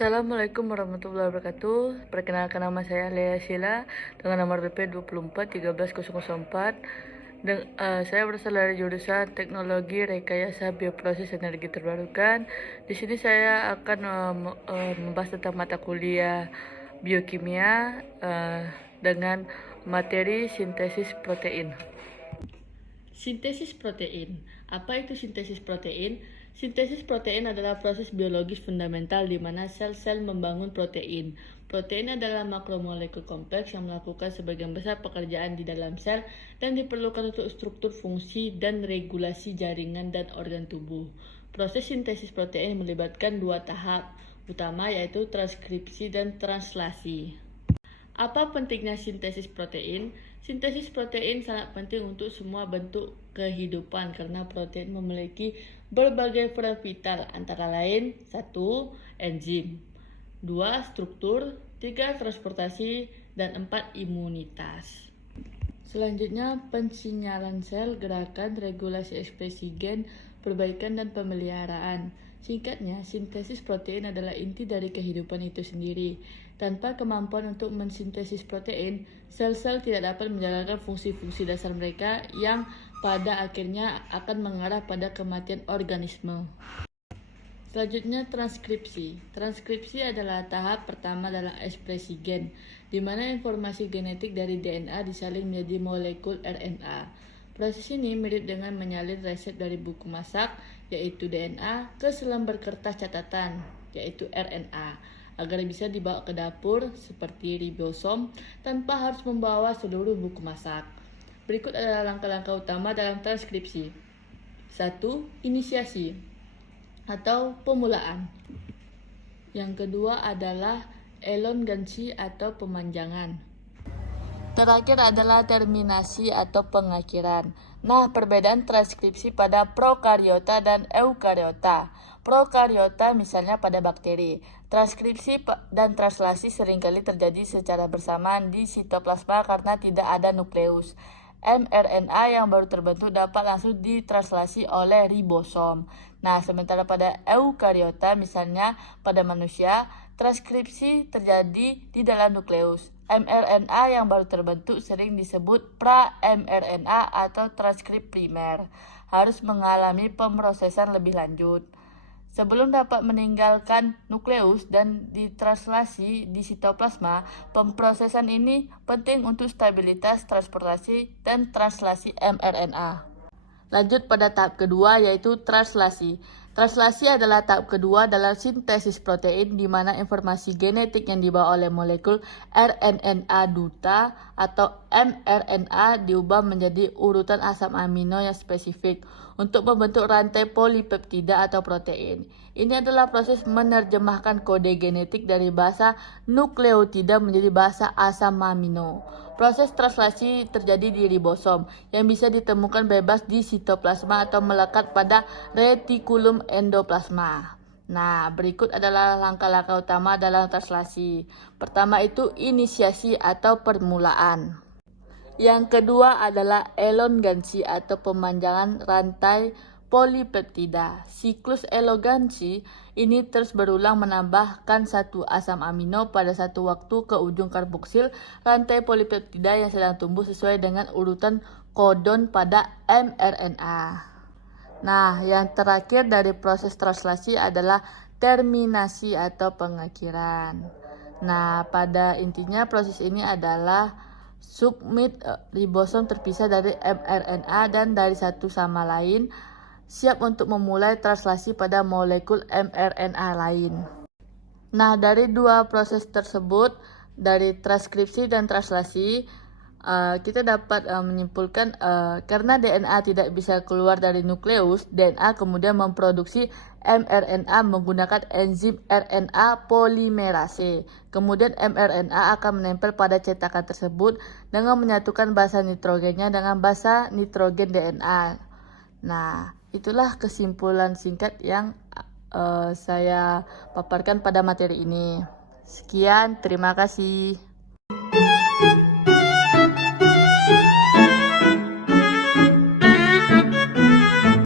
Assalamualaikum warahmatullahi wabarakatuh. Perkenalkan, nama saya Lea Sheila dengan nomor BP 24 13004. Saya berasal dari jurusan Teknologi Rekayasa Bioproses Energi Terbarukan. Di sini saya akan membahas tentang mata kuliah biokimia dengan materi sintesis protein. Sintesis protein. Apa itu sintesis protein? Sintesis protein adalah proses biologis fundamental di mana sel-sel membangun protein. Protein adalah makromolekul kompleks yang melakukan sebagian besar pekerjaan di dalam sel dan diperlukan untuk struktur, fungsi, dan regulasi jaringan dan organ tubuh. Proses sintesis protein melibatkan dua tahap utama, yaitu transkripsi dan translasi. Apa pentingnya sintesis protein? Sintesis protein sangat penting untuk semua bentuk kehidupan karena protein memiliki berbagai peran vital, antara lain 1. Enzim, 2. Struktur, 3. Transportasi, dan 4. Imunitas. Selanjutnya, pensinyalan sel, gerakan, regulasi ekspresi gen, perbaikan, dan pemeliharaan. Singkatnya, sintesis protein adalah inti dari kehidupan itu sendiri. Tanpa kemampuan untuk mensintesis protein, sel-sel tidak dapat menjalankan fungsi-fungsi dasar mereka yang pada akhirnya akan mengarah pada kematian organisme. Selanjutnya, transkripsi. Transkripsi adalah tahap pertama dalam ekspresi gen, di mana informasi genetik dari DNA disalin menjadi molekul RNA. Proses ini mirip dengan menyalin resep dari buku masak, yaitu DNA, ke selembar kertas catatan, yaitu RNA, agar bisa dibawa ke dapur seperti ribosom tanpa harus membawa seluruh buku masak. Berikut adalah langkah-langkah utama dalam transkripsi. 1. Inisiasi atau pemulaan. Yang kedua adalah elongansi atau pemanjangan. Terakhir adalah terminasi atau pengakhiran. Nah, perbedaan transkripsi pada prokariota dan eukariota. Prokariota misalnya pada bakteri. Transkripsi dan translasi seringkali terjadi secara bersamaan di sitoplasma karena tidak ada nukleus. mRNA yang baru terbentuk dapat langsung ditranslasi oleh ribosom. Nah, sementara pada eukariota, misalnya pada manusia, transkripsi terjadi di dalam nukleus. mRNA yang baru terbentuk sering disebut pra-mRNA atau transkrip primer, harus mengalami pemrosesan lebih lanjut sebelum dapat meninggalkan nukleus dan ditranslasi di sitoplasma. Pemrosesan ini penting untuk stabilitas transportasi dan translasi mRNA. Lanjut pada tahap kedua, yaitu translasi. Translasi adalah tahap kedua dalam sintesis protein, di mana informasi genetik yang dibawa oleh molekul RNA duta atau mRNA diubah menjadi urutan asam amino yang spesifik untuk membentuk rantai polipeptida atau protein. Ini adalah proses menerjemahkan kode genetik dari bahasa nukleotida menjadi bahasa asam amino. Proses translasi terjadi di ribosom yang bisa ditemukan bebas di sitoplasma atau melekat pada retikulum endoplasma. Nah, berikut adalah langkah-langkah utama dalam translasi. Pertama itu inisiasi atau permulaan. Yang kedua adalah elongansi atau pemanjangan rantai polipeptida. Siklus elongansi ini terus berulang menambahkan satu asam amino pada satu waktu ke ujung karboksil rantai polipeptida yang sedang tumbuh sesuai dengan urutan kodon pada mRNA. Nah, yang terakhir dari proses translasi adalah terminasi atau pengakhiran. Nah, pada intinya proses ini adalah submit ribosom terpisah dari mRNA dan dari satu sama lain, siap untuk memulai translasi pada molekul mRNA lain. Nah, dari dua proses tersebut, dari transkripsi dan translasi, kita dapat menyimpulkan karena DNA tidak bisa keluar dari nukleus, DNA kemudian memproduksi mRNA menggunakan enzim RNA polimerase. Kemudian mRNA akan menempel pada cetakan tersebut dengan menyatukan basa nitrogennya dengan basa nitrogen DNA. Nah, itulah kesimpulan singkat yang saya paparkan pada materi ini. Sekian, terima kasih.